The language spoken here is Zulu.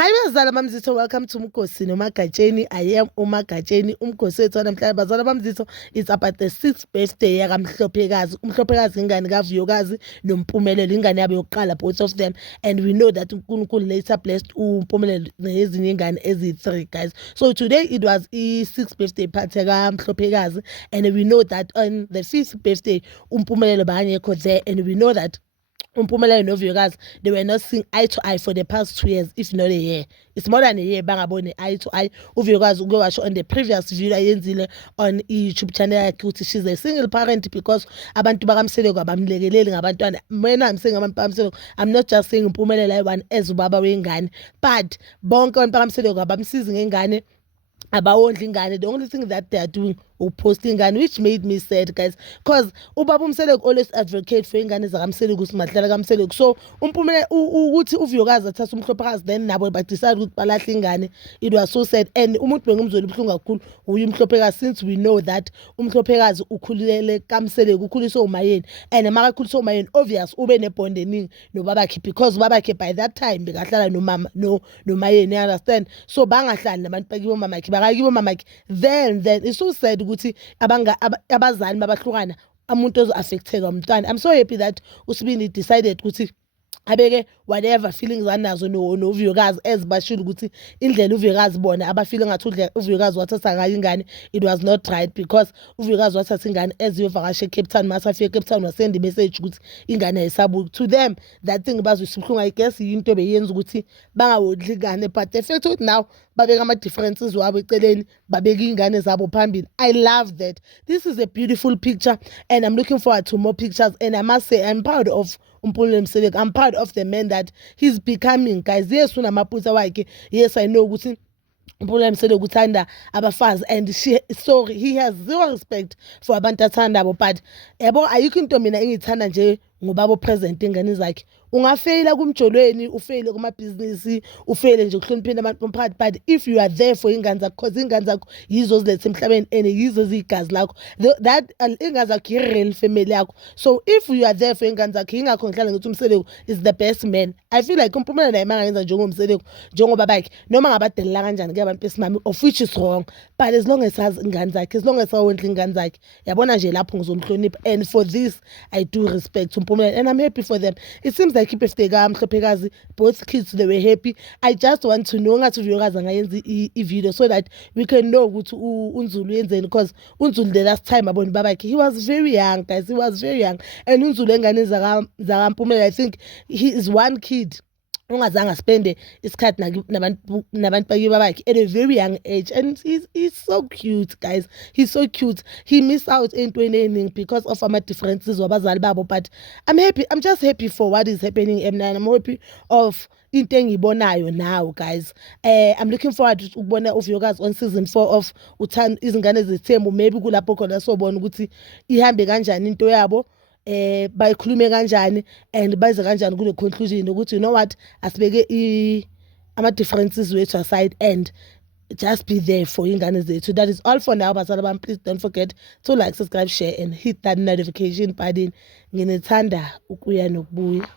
Hi bazala bamzitho, welcome to Mkhosi noMagatsheni. I am uMagatsheni. Umkhosi wethu namhlanje bazala bamzitho, it's about the 6th birthday yakamhlophekazi. Umhlophekazi ingane kaVuyokazi noMpumelelo, ingane yabo yokuqala, both of them, and we know that uNkulunkulu later blessed uMpumelelo nezinye ingane ezi3 guys. So today it was i6th birthday party yakamhlophekazi, and we know that on the 5th birthday uMpumelelo bangekho there, and we know that Umpumelelo noVuyokazi, they were not seeing eye to eye for the past 2 years, if not a year. It's more than a year bangabone eye to eye. uVuyokazi uke washo on the previous video ayenzile on YouTube channel yakhe ukuthi she's a single parent because abantu bakamseleko abamlekeleli ngabantwana. When I'm saying abantu bakamseleko, I'm not just saying Umpumelelo ayi-one as ubaba wengane, but bonke abantu bakamseleko abamsizi ngengane, abawondla ingane. The only thing that they are doing posting ingane, which made me sad guys, because ubaba uMseleko always advocate for ingane zakamseleko simadlala kaMseleko. So Umpumelelo ukuthi uVuyokazi athatha umhlophekazi then nabo ba decide ukuthi balahle ingane, it was so sad. And umuntu bengumzweni ubhlungu kakhulu uye umhlophekazi, since we know that umhlophekazi ukhululele kaMseleko, ukhuliswe umayeni, and makakhuliswe umayeni obvious ube nebond eningi nobabakhe, because ubabakhe by that time bekahlala nomama nomayeni, you understand. So bangahlali nabantu bakibo mamakhe, bakakibo mamakhe, then it's so sad ukuthi abazali babahlukana, umuntu ozo-affecteka umntwana. I'm so happy that uSibini decided ukuthi abeke whatever feelings anazo noVuyokazi, as bashilo ukuthi indlela uVuyokazi bona abafile ngathi uVuyokazi wathatha ngayo ingane, it was not right, because uVuyokazi wathatha ingane eziyovakasha eCape Town. Masafika eCape Town wasend imessage ukuthi ingane ayisabuki. To them that thing bazwisibhlungu, I guess into beyenza ukuthi bangawodli ingane, but the fact ukuthi now babeka ama-differences wabo eceleni, babeka ingane zabo phambili. I love that. This is a beautiful picture, and I'm looking forward to more pictures. And I must say, I'm proud of Umpumelelo Mseleko. I'm proud of the man that he's becoming, guys. Yes, unamaphutha wakhe. Yes, I know ukuthi Umpumelelo Mseleko uthanda abafazi, and he has zero respect for abantu athandabo. But yabo ayikho into mina engithanda nje ngobaba present ingane zakhe. Ungafeyila kumjolweni, ufeyile kumabhizinisi, ufeyile nje ukuhlonipheni abantu bomphakathi, but if you are there for ingane zakho, because ingane zakho yizo zilethe emhlabeni and yizo zigazi lakho, that ingane zakho i-real family yakho. So if you are there for ingane zakho, ingakho ngihlala ngithi uMseleko is the best man. I feel like uMpumelelo naye mangayenza njengoMseleko, njengobaba bakhe, noma ngabadelela kanjani ke abantu besimami, of which is wrong, but as long as sazi ingane zakhe, as long as awondla ingane zakhe, yabona nje lapho ngizomhlonipha. And for this I do respect Umpumelelo, and I'm happy for them. It seems like ibirthday kaMhlophekazi, both kids they were happy. I just want to know ngathi uVuyokazi angayenza i-video so that we can know ukuthi uNzulu yenzeni, because uNzulu the last time abona babakhe, he was very young guys, he was very young. And uNzulu engane zakaMpumelelo, I think he is one kid ongazange spende isikhathi nabantu bakibo babakhe at a very young age, and he's so cute guys, he's so cute. He missed out entweni eningi because of ama-differences wabazali babo, but I'm happy. I'm just happy for what is happening, and I'm happy of into engiyibonayo now guys. I'm looking forward to ukubona uVuyokazi on season 4 of uthanda izingane zethembu. Maybe kulapho khona sobona ukuthi ihambe kanjani into yabo, bayikhulume kanjani, and baze kanjani kule conclusion ukuthi you know what, asibeke ama-differences wethu aside and just be there for ingane zethu. That is all for now bazala bami. Please don't forget to like, subscribe, share and hit that notification button. Nginethanda ukuya nokubuya.